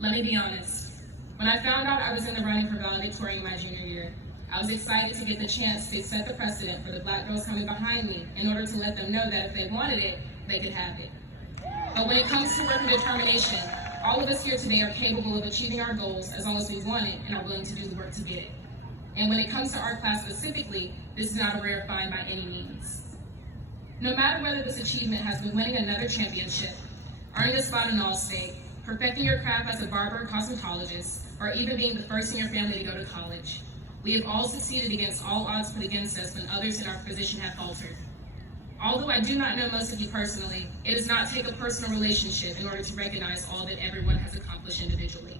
Let me be honest. When I found out I was in the running for valedictorian my junior year, I was excited to get the chance to set the precedent for the black girls coming behind me in order to let them know that if they wanted it, they could have it. But when it comes to work and determination, all of us here today are capable of achieving our goals as long as we want it and are willing to do the work to get it. And when it comes to art class specifically, this is not a rare find by any means. No matter whether this achievement has been winning another championship, earning a spot in All-State, perfecting your craft as a barber or cosmetologist, or even being the first in your family to go to college, we have all succeeded against all odds put against us when others in our position have faltered. Although I do not know most of you personally, it does not take a personal relationship in order to recognize all that everyone has accomplished individually.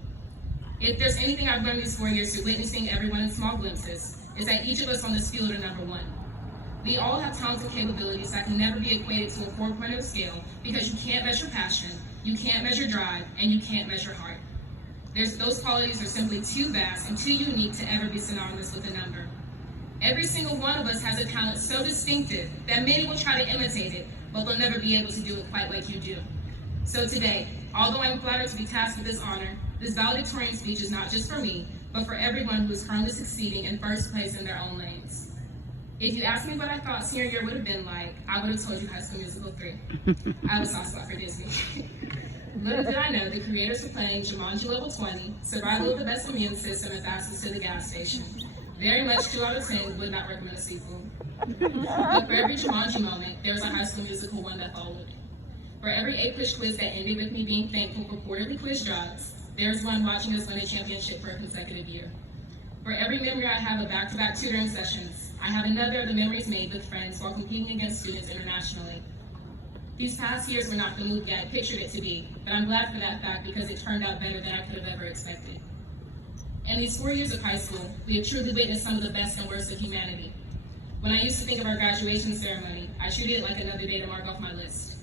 If there's anything I've learned these 4 years through witnessing everyone in small glimpses, is that each of us on this field are number one. We all have talents and capabilities that can never be equated to a 4.0 scale because you can't measure passion, you can't measure drive, and you can't measure heart. Those qualities are simply too vast and too unique to ever be synonymous with a number. Every single one of us has a talent so distinctive that many will try to imitate it, but they'll never be able to do it quite like you do. So today, although I'm flattered to be tasked with this honor, this valedictorian speech is not just for me, but for everyone who is currently succeeding in first place in their own lanes. If you asked me what I thought senior year would have been like, I would have told you High School Musical 3. I was soft spot for Disney. Little did I know the creators were playing Jumanji Level 20, Survival of the Best Immune System, and Fastest to the Gas Station. Very much 2 out of 10 would not recommend a sequel. But for every Jumanji moment, there was a High School Musical 1 that followed. For every 8-push quiz that ended with me being thankful for quarterly quiz drops, there's one watching us win a championship for a consecutive year. For every memory I have of back-to-back tutoring sessions, I have another of the memories made with friends while competing against students internationally. These past years were not the movie I pictured it to be, but I'm glad for that fact because it turned out better than I could have ever expected. In these 4 years of high school, we have truly witnessed some of the best and worst of humanity. When I used to think of our graduation ceremony, I treated it like another day to mark off my list.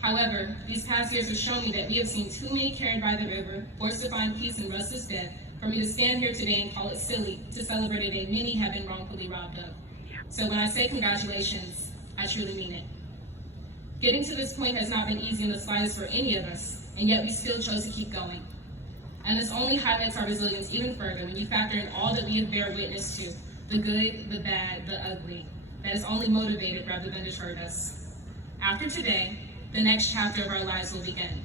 However, these past years have shown me that we have seen too many carried by the river, forced to find peace in rustless death, for me to stand here today and call it silly to celebrate a day many have been wrongfully robbed of. So when I say congratulations, I truly mean it. Getting to this point has not been easy in the slightest for any of us, and yet we still chose to keep going. And this only highlights our resilience even further when you factor in all that we have bear witness to, the good, the bad, the ugly, that has only motivated rather than deterred us. After today, the next chapter of our lives will begin.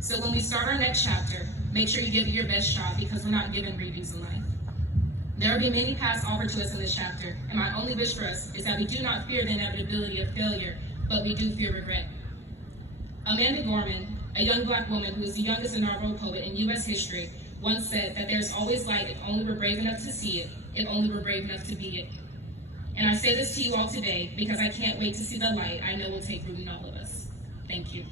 So when we start our next chapter, make sure you give it your best shot because we're not given redos in life. There will be many paths offered to us in this chapter, and my only wish for us is that we do not fear the inevitability of failure, but we do fear regret. Amanda Gorman, a young Black woman who is the youngest inaugural poet in U.S. history, once said that there's always light if only we're brave enough to see it, if only we're brave enough to be it. And I say this to you all today because I can't wait to see the light I know will take root in all of us. Thank you.